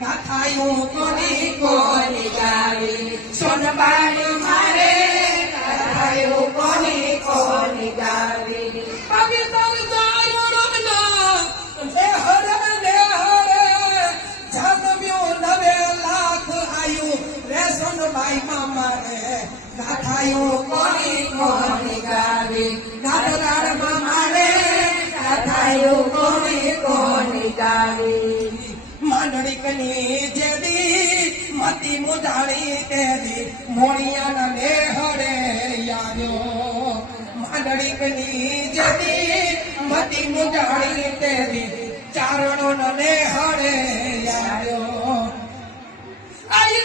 ગાથાયું કોની ગાવી સોનબાઈ મારે ગાથાયું કોની ગાવી પવિત્ર જાયો રમનો જગમ્યું 9 લાખ આયુ રે સોનબાઈ મારે ગાથાયું કોની ગાવી ગાથાર મારે ગાથાયું કોની ગાવી માંડળીકની જેદી મતી મુજાણી તેદી મોણિયાના લેહરે આવ્યો માંડળીકની જેદી મતી મુજાણી તેદી ચારણોના લેહરે આવ્યો આઈ